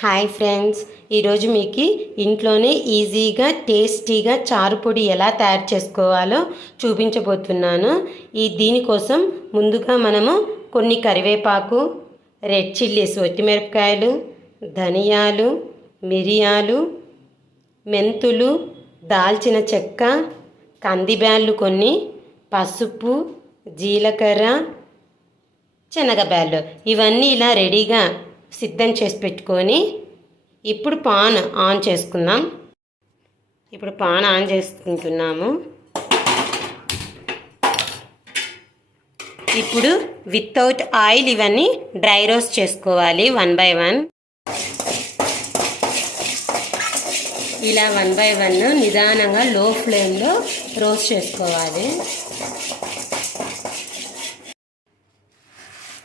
Hi friends, ఈరోజు మీకు ఇంట్లోనే ఈజీగా టేస్టీగా చారు పొడి ఎలా తయారు చేసుకోవాలో చూపించబోతున్నాను. దీనికోసం ముందుగా మనము కొన్ని కరివేపాకు, రెడ్ చిల్లీస్ ఒట్టిమిరపకాయలు, ధనియాలు, మిరియాలు, మెంతులు, దాల్చిన చెక్క, కందిబ్యాళ్ళు కొన్ని, పసుపు, జీలకర్ర, శనగబ్యాళ్ళు ఇవన్నీ ఇలా రెడీగా సిద్ధం చేసి పెట్టుకొని ఇప్పుడు పాన్ ఆన్ చేసుకుందాం. ఇప్పుడు పాన్ ఆన్ చేసుకుంటున్నాము. ఇప్పుడు వితౌట్ ఆయిల్ ఇవన్నీ డ్రై రోస్ట్ చేసుకోవాలి 1 by 1. ఇలా 1 by 1 నిదానంగా లో ఫ్లేమ్లో రోస్ట్ చేసుకోవాలి.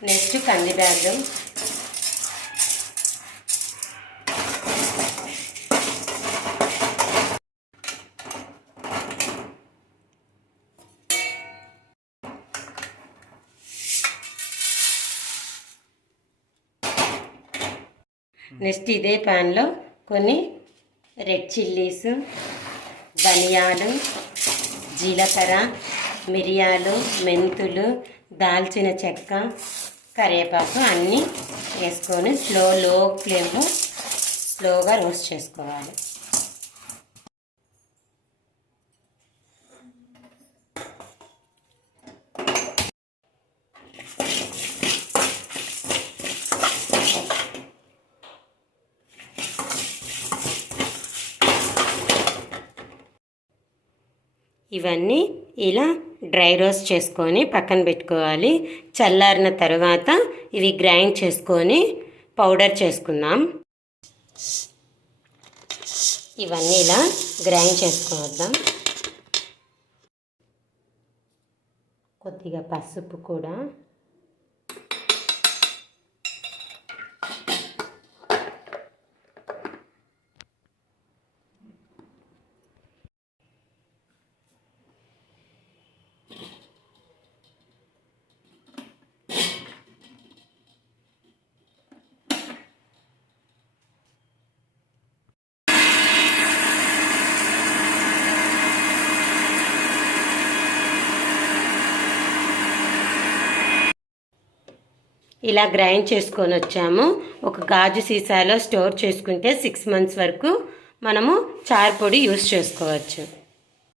నెక్స్ట్ కందిబ్యాళ్ళు, నెక్స్ట్ ఇదే ప్యాన్లో కొన్ని రెడ్ చిల్లీస్, ధనియాలు, జీలకర్ర, మిరియాలు, మెంతులు, దాల్చిన చెక్క, కరివేపాకు అన్నీ వేసుకొని లో ఫ్లేమ్లో స్లోగా రోస్ట్ చేసుకోవాలి. ఇవన్నీ ఇలా డ్రై రోస్ట్ చేసుకొని పక్కన పెట్టుకోవాలి. చల్లారిన తర్వాత ఇవి గ్రైండ్ చేసుకొని పౌడర్ చేసుకుందాం. ఇవన్నీ ఇలా గ్రైండ్ చేసుకుందాం. కొద్దిగా పసుపు కూడా, ఇలా గ్రైండ్ చేసుకొని వచ్చాము. ఒక గాజు సీసాలో స్టోర్ చేసుకుంటే 6 months వరకు మనము చారు పొడి యూస్ చేసుకోవచ్చు.